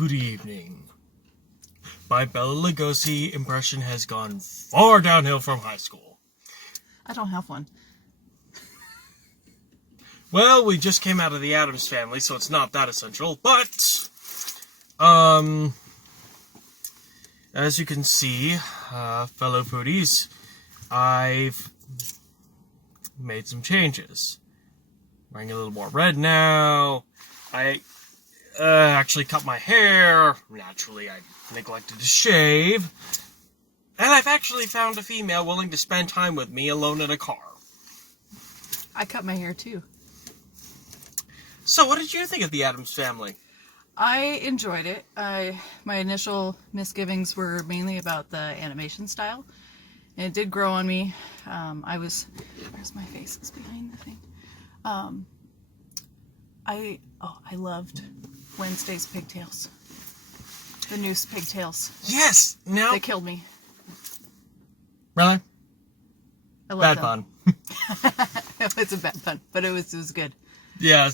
good evening. My Bela Lugosi impression has gone far downhill from high school. I don't have one. Well, we just came out of the Addams Family, so it's not that essential, but, as you can see, fellow foodies, I've made some changes. Wearing a little more red now. I actually cut my hair. Naturally, I neglected to shave. And I've actually found a female willing to spend time with me alone in a car. I cut my hair too. So, what did you think of the Addams Family? I enjoyed it. My initial misgivings were mainly about the animation style. And it did grow on me. Where's my face? It's behind the thing. I loved Wednesday's pigtails. The noose pigtails. Yes! Now... They killed me. Really? I love Bad them. pun. It's a bad pun, but it was good. Yeah,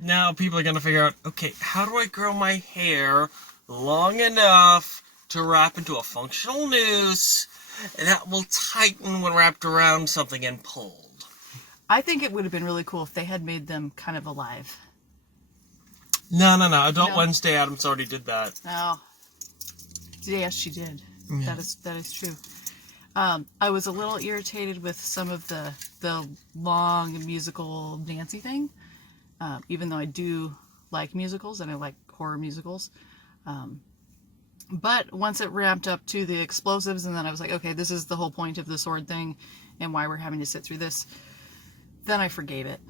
now people are going to figure out, okay, how do I grow my hair long enough to wrap into a functional noose that will tighten when wrapped around something and pulled? I think it would have been really cool if they had made them kind of alive. No. Adult Wednesday Addams already did that. Oh. Yes, she did. Yeah. That is true. I was a little irritated with some of the long musical dancey thing. Even though I do like musicals and I like horror musicals. But once it ramped up to the explosives and then I was like, okay, this is the whole point of the sword thing and why we're having to sit through this. Then I forgave it.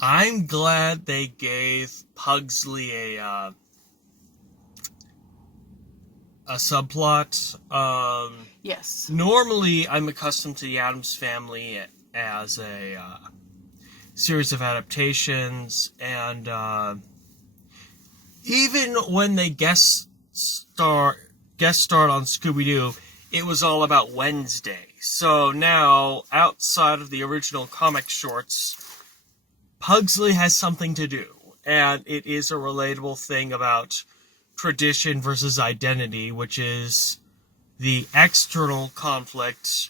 I'm glad they gave Pugsley a subplot. Yes. Normally, I'm accustomed to the Addams Family as a series of adaptations, and even when they guest starred on Scooby-Doo, it was all about Wednesday. So now, outside of the original comic shorts, Pugsley has something to do, and it is a relatable thing about tradition versus identity, which is the external conflict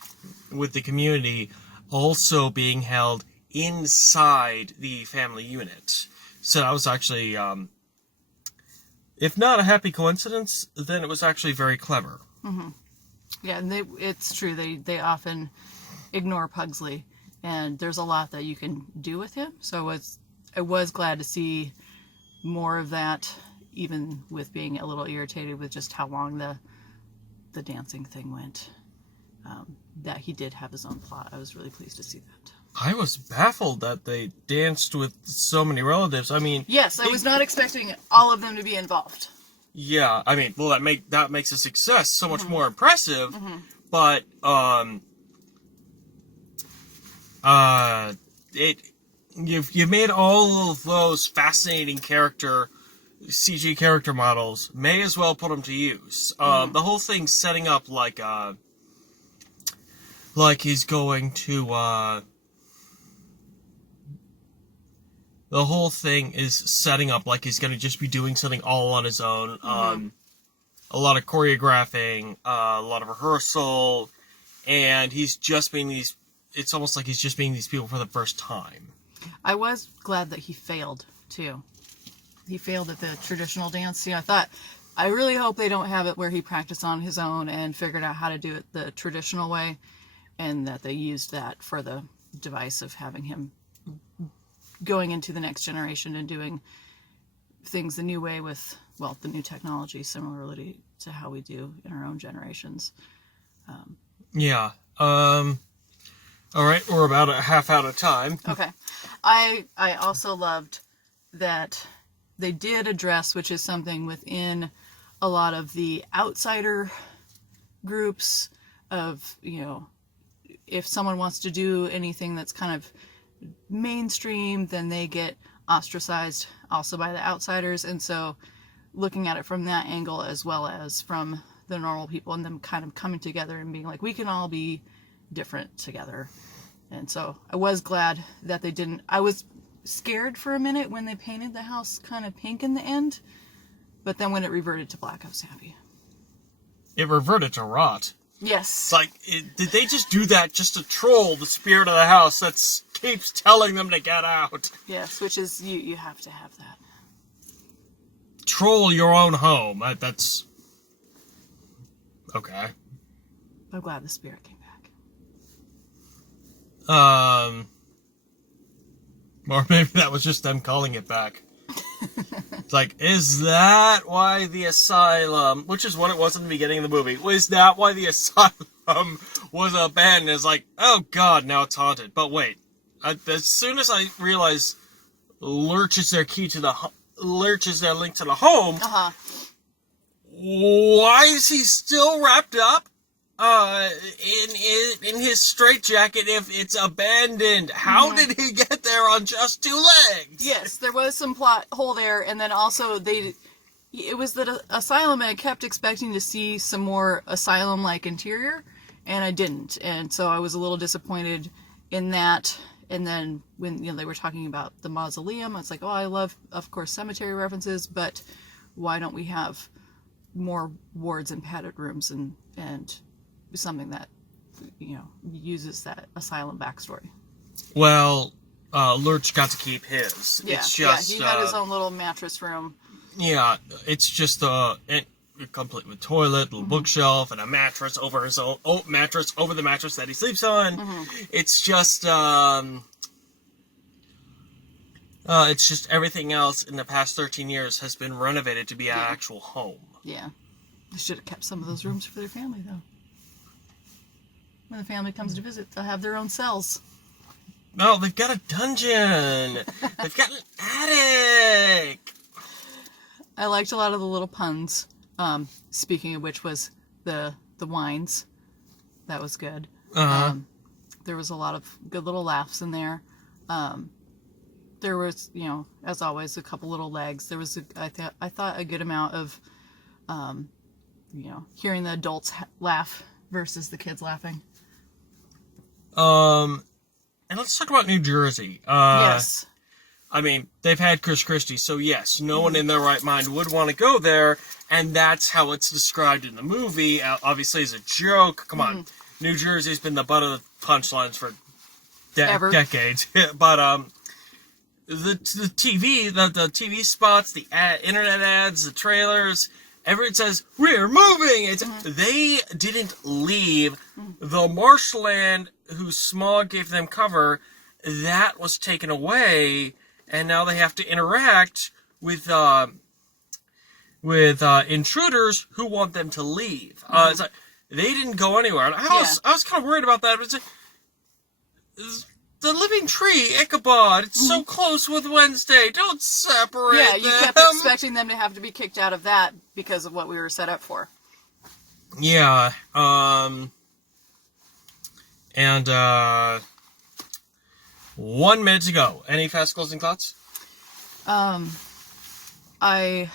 with the community also being held inside the family unit. So that was actually, if not a happy coincidence, then it was actually very clever. Mm-hmm. Yeah, and it's true. They often ignore Pugsley, and there's a lot that you can do with him. So I was glad to see more of that, even with being a little irritated with just how long the dancing thing went. That he did have his own plot. I was really pleased to see that. I was baffled that they danced with so many relatives. I mean... Yes, I was not expecting all of them to be involved. Yeah, I mean, well, that makes a success so much more impressive, but, you've made all of those fascinating CG character models, may as well put them to use. The whole thing's setting up like he's going to, the whole thing is setting up like he's going to just be doing something all on his own. A lot of choreographing, a lot of rehearsal, and he's just being it's almost like he's just being these people for the first time. I was glad that he failed, too. He failed at the traditional dance. I really hope they don't have it where he practiced on his own and figured out how to do it the traditional way, and that they used that for the device of having him going into the next generation and doing things the new way with, the new technology, similarly to how we do in our own generations. Yeah. All right, we're about a half out of time. Okay. I also loved that they did address, which is something within a lot of the outsider groups of, if someone wants to do anything that's kind of mainstream, then they get ostracized also by the outsiders. And so looking at it from that angle as well as from the normal people and them kind of coming together and being like, we can all be different together. And so I was glad that they didn't. I was scared for a minute when they painted the house kind of pink in the end, but then when it reverted to black, I was happy. It reverted to rot. Yes. It's like, did they just do that just to troll the spirit of the house that keeps telling them to get out? Yes, which is, you have to have that. Troll your own home. That's... Okay. I'm glad the spirit came back. Or maybe that was just them calling it back. It's like, is that why the asylum, which is what it was in the beginning of the movie, was that why the asylum was abandoned? It's like, oh god, now it's haunted. But wait, as soon as I realize Lurch is their key to the, Lurch is their link to the home, why is he still wrapped up in his straitjacket if it's abandoned? How did he get there on just 2 legs? Yes, there was some plot hole there, and then also it was that Asylum, I kept expecting to see some more Asylum-like interior, and I didn't, and so I was a little disappointed in that. And then when they were talking about the mausoleum, I was like, oh, I love, of course, cemetery references, but why don't we have more wards and padded rooms and something that, uses that asylum backstory. Well, Lurch got to keep his. Yeah, it's just, he had his own little mattress room. Yeah, it's just complete with toilet, little bookshelf, and a mattress over his own mattress over the mattress that he sleeps on. It's just everything else in the past 13 years has been renovated to be an actual home. Yeah, they should have kept some of those rooms for their family though. When the family comes to visit, they'll have their own cells. No, they've got a dungeon. They've got an attic. I liked a lot of the little puns. Speaking of which was the wines. That was good. There was a lot of good little laughs in there. There was, as always, a couple little legs. There was, I thought, a good amount of, hearing the adults laugh versus the kids laughing. And let's talk about New Jersey. Yes. I mean, they've had Chris Christie, so yes, no one in their right mind would want to go there, and that's how it's described in the movie, obviously as a joke. Come on, New Jersey's been the butt of the punchlines for decades. But the TV, the TV spots, the internet ads, the trailers, everyone says, we're moving! They didn't leave the marshland whose smog gave them cover. That was taken away, and now they have to interact with intruders who want them to leave. It's like, they didn't go anywhere. And I was kind of worried about that. But the living tree, Ichabod, it's so close with Wednesday. Don't separate them. Yeah, you kept expecting them to have to be kicked out of that because of what we were set up for. Yeah. And 1 minute to go. Any fast closing thoughts? I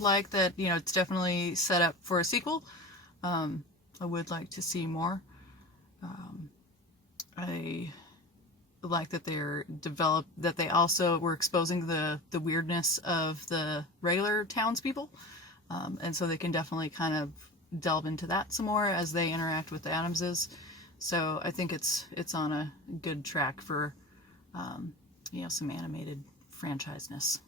like that, it's definitely set up for a sequel. I would like to see more. I like that that they also were exposing the weirdness of the regular townspeople. And so they can definitely kind of delve into that some more as they interact with the Addamses. So I think it's on a good track for, some animated franchise-ness.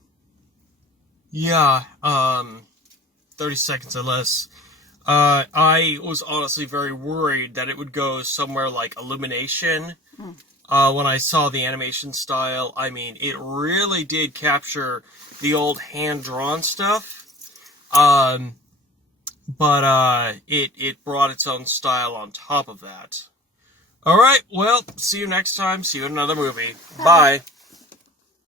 Yeah, 30 seconds or less. I was honestly very worried that it would go somewhere like Illumination. When I saw the animation style, I mean, it really did capture the old hand-drawn stuff. But it brought its own style on top of that. Alright, well, see you next time. See you in another movie. Bye.